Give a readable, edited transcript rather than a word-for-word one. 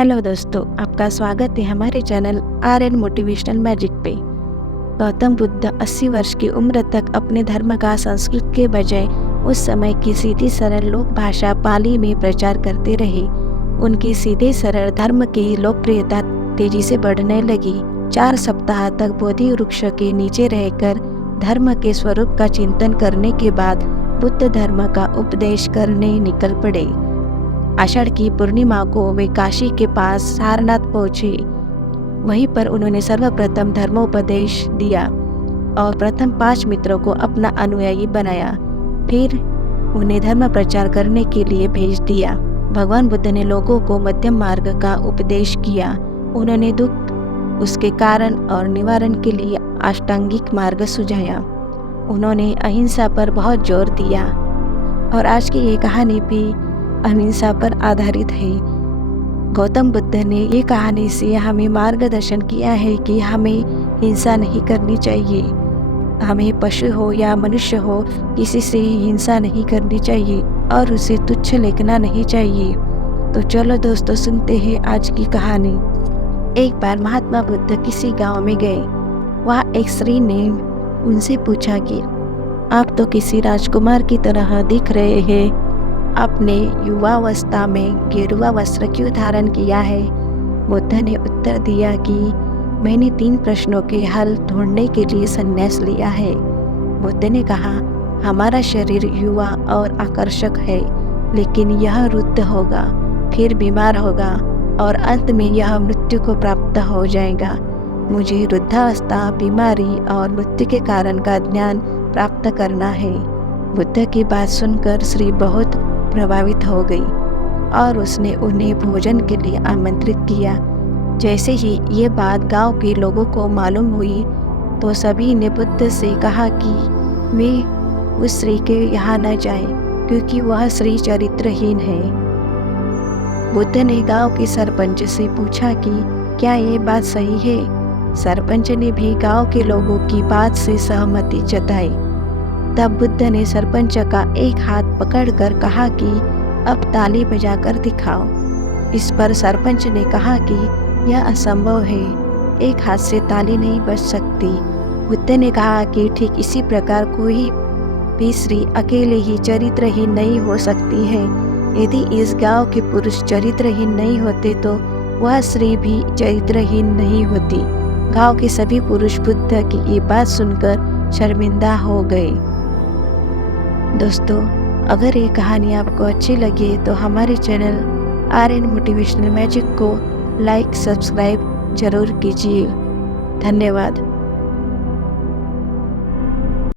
Hello दोस्तों, आपका स्वागत है हमारे चैनल RN मोटिवेशनल मैजिक पे। गौतम बुद्ध 80 वर्ष की उम्र तक अपने धर्म का संस्कृत के बजाय उस समय की सीधी सरल लोक भाषा पाली में प्रचार करते रहे। उनकी सीधे सरल धर्म की लोकप्रियता तेजी से बढ़ने लगी। 4 सप्ताह तक बोधि वृक्ष के नीचे रहकर धर्म के स्वरूप का चिंतन करने के बाद बुद्ध धर्म का उपदेश करने निकल पड़े। आषाढ़ की पूर्णिमा को वे काशी के पास सारनाथ पहुंचे। वहीं पर उन्होंने सर्वप्रथम धर्मोपदेश दिया और प्रथम 5 मित्रों को अपना अनुयायी बनाया। फिर उन्हें धर्म प्रचार करने के लिए भेज दिया। भगवान बुद्ध ने लोगों को मध्यम मार्ग का उपदेश किया। उन्होंने दुख, उसके कारण और निवारण के लिए अष्टांगिक मार्ग सुझाया। उन्होंने अहिंसा पर बहुत जोर दिया और आज की ये कहानी भी अहिंसा पर आधारित है। गौतम बुद्ध ने ये कहानी से हमें मार्गदर्शन किया है कि हमें हिंसा नहीं करनी चाहिए। हमें पशु हो या मनुष्य हो, किसी से हिंसा नहीं करनी चाहिए और उसे तुच्छ लेखना नहीं चाहिए। तो चलो दोस्तों, सुनते हैं आज की कहानी। एक बार महात्मा बुद्ध किसी गांव में गए। वहाँ एक स्त्री ने उनसे पूछा कि आप तो किसी राजकुमार की तरह दिख रहे हैं, आपने युवावस्था में गेरुआ वस्त्र क्यों धारण किया है? बुद्ध ने उत्तर दिया कि मैंने 3 प्रश्नों के हल ढूंढने के लिए संन्यास लिया है। बुद्ध ने कहा, हमारा शरीर युवा और आकर्षक है, लेकिन यह वृद्ध होगा, फिर बीमार होगा और अंत में यह मृत्यु को प्राप्त हो जाएगा। मुझे वृद्धावस्था, बीमारी और मृत्यु के कारण का ज्ञान प्राप्त करना है। बुद्ध की बात सुनकर स्त्री बहुत प्रभावित हो गई और उसने उन्हें भोजन के लिए आमंत्रित किया। जैसे ही ये बात गांव के लोगों को मालूम हुई तो सभी ने बुद्ध से कहा कि वे उस स्त्री के यहाँ न जाएं, क्योंकि वह स्त्री चरित्रहीन है। बुद्ध ने गांव के सरपंच से पूछा कि क्या ये बात सही है? सरपंच ने भी गांव के लोगों की बात से सहमति जताई। तब बुद्ध ने सरपंच का एक हाथ पकड़कर कहा कि अब ताली बजाकर दिखाओ। इस पर सरपंच ने कहा कि यह असंभव है, एक हाथ से ताली नहीं बज सकती। बुद्ध ने कहा कि ठीक इसी प्रकार कोई भी स्त्री अकेले ही चरित्रहीन नहीं हो सकती है। यदि इस गांव के पुरुष चरित्रहीन नहीं होते तो वह स्त्री भी चरित्रहीन नहीं होती। गांव के सभी पुरुष बुद्ध की ये बात सुनकर शर्मिंदा हो गए। दोस्तों, अगर ये कहानी आपको अच्छी लगे तो हमारे चैनल RN मोटिवेशनल मैजिक को लाइक, सब्सक्राइब जरूर कीजिए। धन्यवाद।